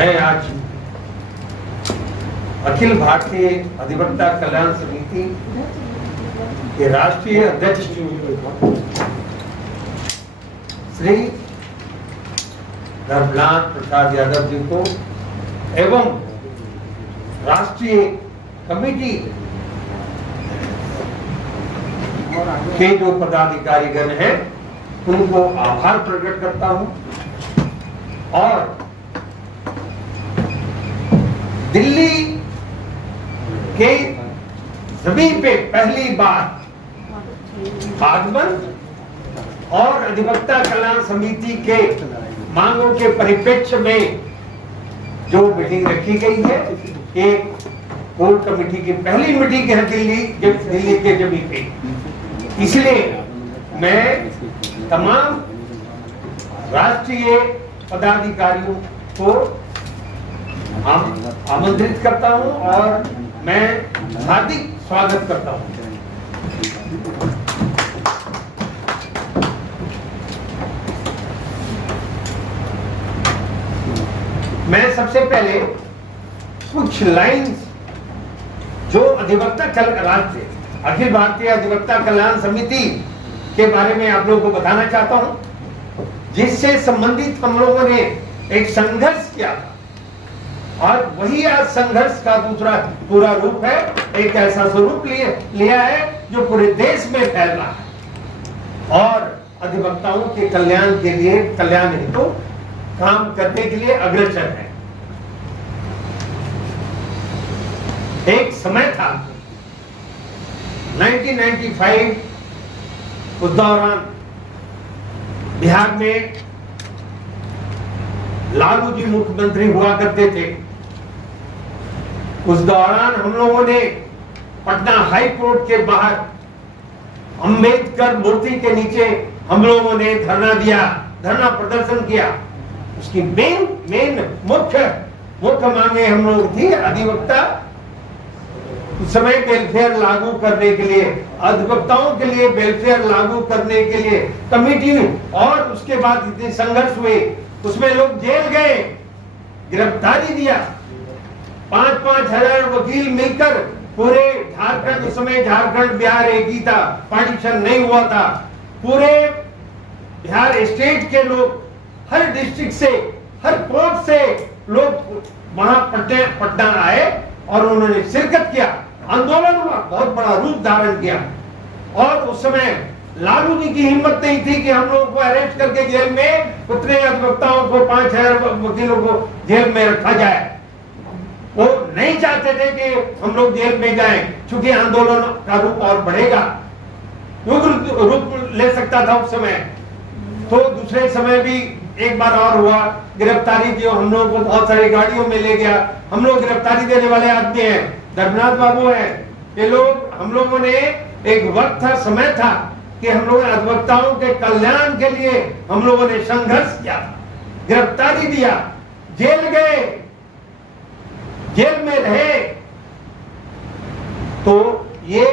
मैं आज अखिल भारतीय अधिवक्ता कल्याण समिति के राष्ट्रीय अध्यक्ष श्री धर्मलाल प्रसाद यादव जी को एवं राष्ट्रीय कमेटी के जो पदाधिकारीगण हैं उनको आभार प्रकट करता हूं और दिल्ली के जमीन पे पहली बार आगमन और अधिवक्ता कल्याण समिति के मांगों के परिप्रेक्ष्य में जो मीटिंग रखी गई है, एक कोर कमेटी की पहली मीटिंग है दिल्ली के जमीन पे। इसलिए मैं तमाम राष्ट्रीय पदाधिकारियों को आमंत्रित करता हूं और मैं हार्दिक स्वागत करता हूं। मैं सबसे पहले कुछ लाइंस जो अधिवक्ता राष्ट्रीय अखिल भारतीय अधिवक्ता कल्याण समिति के बारे में आप लोगों को बताना चाहता हूं, जिससे संबंधित हम लोगों ने एक संघर्ष किया था और वही आज संघर्ष का दूसरा पूरा रूप है। एक ऐसा स्वरूप लिया है जो पूरे देश में फैल रहा है और अधिवक्ताओं के कल्याण के लिए, कल्याण हेतु काम करने के लिए अग्रसर है। एक समय था 1995, उस दौरान बिहार में लालू जी मुख्यमंत्री हुआ करते थे। उस दौरान हम लोगों ने पटना हाई कोर्ट के बाहर अंबेडकर मूर्ति के नीचे हम लोगों ने धरना प्रदर्शन किया। उसकी मुख्य मांगे हम लोग थी अधिवक्ता उस समय वेलफेयर लागू करने के लिए, अधिवक्ताओं के लिए वेलफेयर लागू करने के लिए कमेटी, और उसके बाद इतने संघर्ष हुए, उसमें लोग जेल गए, गिरफ्तारी दिया। 5-5 हजार वकील मिलकर पूरे झारखंड, उस समय झारखंड बिहार एक ही था, पार्टीशन नहीं हुआ था। पूरे बिहार स्टेट के लोग, हर डिस्ट्रिक्ट से, हर कोर्ट से लोग वहां पटना आए और उन्होंने शिरकत किया। आंदोलन हुआ, बहुत बड़ा रूप धारण किया। और उस समय लालू जी की हिम्मत नहीं थी कि हम लोगों को अरेस्ट करके जेल में, उतने अधिवक्ताओं को, 5000 वकीलों को जेल में रखा जाए। वो नहीं चाहते थे कि हम लोग जेल में जाएं, क्योंकि आंदोलन का रूप और बढ़ेगा, रूप ले सकता था उस समय। तो दूसरे समय भी एक बार और हुआ, गिरफ्तारी की, हम लोगों को बहुत सारी गाड़ियों में ले गया। हम लोग गिरफ्तारी देने वाले आदमी हैं, धर्मनाथ बाबू हैं, ये लोग। हम लोगों ने एक वक्त था, समय था कि हम लोग अधिवक्ताओं के कल्याण के लिए हम लोगों ने संघर्ष किया, गिरफ्तारी दिया, जेल गए, जेल में रहे। तो ये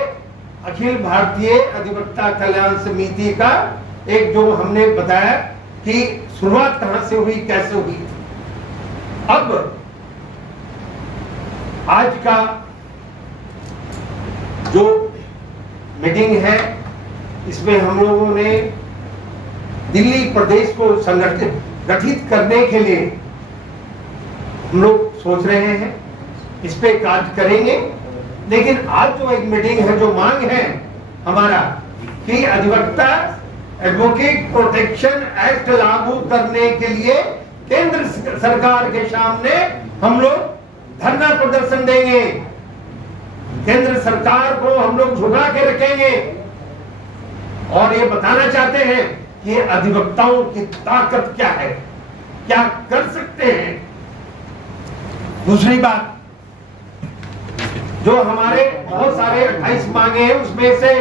अखिल भारतीय अधिवक्ता कल्याण समिति का एक, जो हमने बताया कि शुरुआत कहां से हुई, कैसे हुई। अब आज का जो मीटिंग है, इसमें हम लोगों ने दिल्ली प्रदेश को गठित करने के लिए हम लोग सोच रहे हैं, इस पे कार्य करेंगे। लेकिन आज जो एक मीटिंग है, जो मांग है हमारा कि अधिवक्ता एडवोकेट प्रोटेक्शन एक्ट लागू करने के लिए केंद्र सरकार के सामने हम लोग धरना प्रदर्शन देंगे। केंद्र सरकार को हम लोग झुका के रखेंगे और ये बताना चाहते हैं कि अधिवक्ताओं की ताकत क्या है, क्या कर सकते हैं। दूसरी बात, जो हमारे बहुत सारे 28 मांगे हैं, उसमें से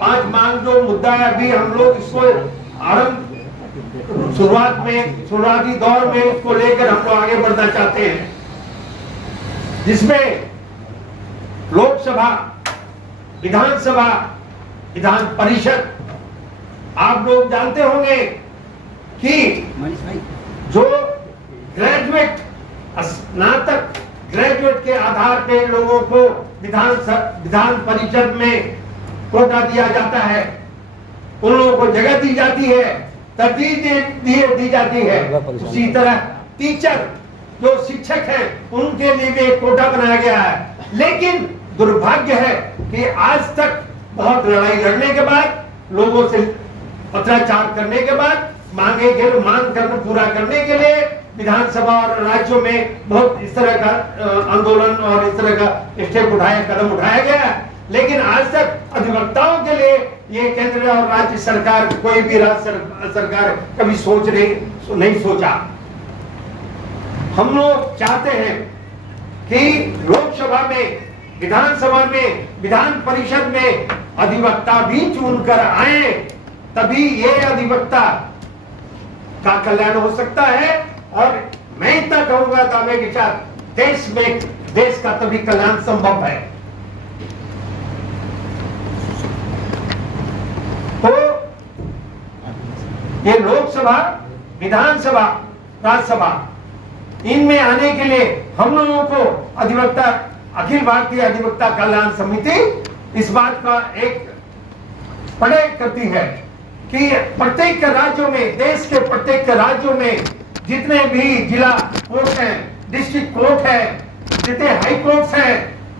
5 मांग जो मुद्दा है, अभी हम लोग इसको शुरुआती दौर में इसको लेकर हम लोग आगे बढ़ना चाहते हैं, जिसमें लोकसभा, विधानसभा, विधान परिषद, आप लोग जानते होंगे कि जो ग्रेजुएट स्नातक ग्रेजुएट के आधार पे लोगों को विधान परिषद में कोटा दिया जाता है, उन लोगों को जगह दी जाती है, तरजीह दी जाती है। उसी तरह टीचर जो शिक्षक हैं उनके लिए भी एक कोटा बनाया गया है। लेकिन दुर्भाग्य है कि आज तक बहुत लड़ाई लड़ने के बाद, लोगों से पत्राचार करने के बाद, मांग पूरा करने के लिए विधानसभा और राज्यों में बहुत इस तरह का आंदोलन और इस तरह का कदम उठाया गया, लेकिन आज तक अधिवक्ताओं के लिए ये केंद्र और राज्य सरकार, कोई भी राज्य सरकार कभी नहीं सोचा। हम लोग चाहते हैं कि लोकसभा में, विधानसभा में, विधान परिषद में अधिवक्ता भी चुनकर आए, तभी ये अधिवक्ता का कल्याण हो सकता है। और मैं इतना कहूंगा दावे के साथ, देश का तभी कल्याण संभव है। तो ये लोकसभा, विधानसभा, राज्यसभा, इनमें आने के लिए हम लोगों को अधिवक्ता, अखिल भारतीय अधिवक्ता कल्याण समिति इस बात का एक पढ़ाई करती है कि प्रत्येक राज्यों में, देश के प्रत्येक राज्यों में जितने भी जिला कोर्ट हैं, डिस्ट्रिक्ट कोर्ट है, जितने हाई कोर्ट हैं,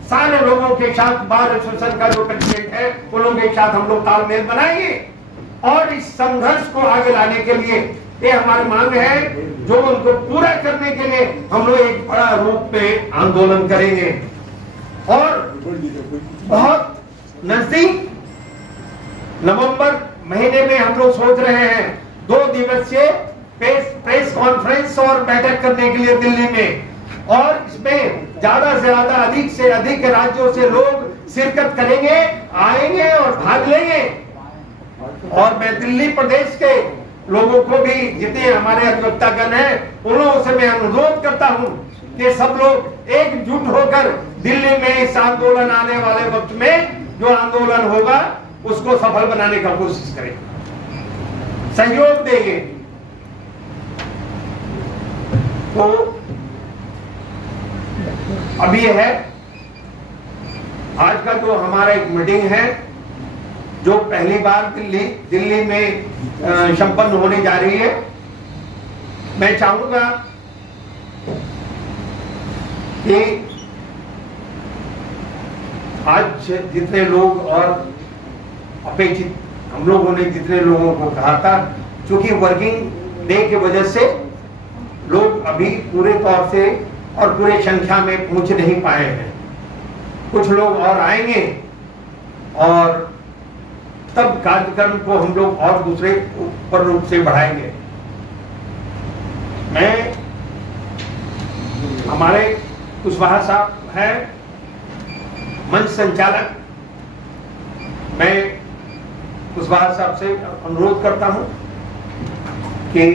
सारे लोगों के साथ बार एसोसिएशन का जो प्रेसिडेंट है उन लोगों के साथ हम लोग तालमेल बनाएंगे और इस संघर्ष को आगे लाने के लिए ये हमारी मांग है, जो उनको पूरा करने के लिए हम लोग एक बड़ा रूप में आंदोलन करेंगे। और बहुत नजदीक नवंबर महीने में हम लोग सोच रहे हैं 2 दिवसीय प्रेस कॉन्फ्रेंस और बैठक करने के लिए दिल्ली में, और इसमें ज्यादा से ज्यादा, अधिक से अधिक राज्यों से लोग शिरकत करेंगे, आएंगे और भाग लेंगे। और मैं दिल्ली प्रदेश के लोगों को भी, जितने हमारे अधिवक्तागण हैं, उन लोगों से मैं अनुरोध करता हूं कि सब लोग एकजुट होकर दिल्ली में इस आंदोलन, आने वाले वक्त में जो आंदोलन होगा उसको सफल बनाने का कोशिश करें, सहयोग देंगे। तो अभी ये है आज का जो हमारा एक मीटिंग है, जो पहली बार दिल्ली में संपन्न होने जा रही है। मैं चाहूंगा कि आज जितने लोग, और अपेक्षित हम लोगों ने जितने लोगों को कहा था, क्योंकि वर्किंग डे की वजह से लोग अभी पूरे तौर से और पूरे संख्या में पहुंच नहीं पाए हैं, कुछ लोग और आएंगे और तब कार्यक्रम को हम लोग और दूसरे ऊपर रूप से बढ़ाएंगे। मैं, हमारे कुशवाहा साहब है मंच संचालक, मैं कुशवाहा साहब से अनुरोध करता हूं कि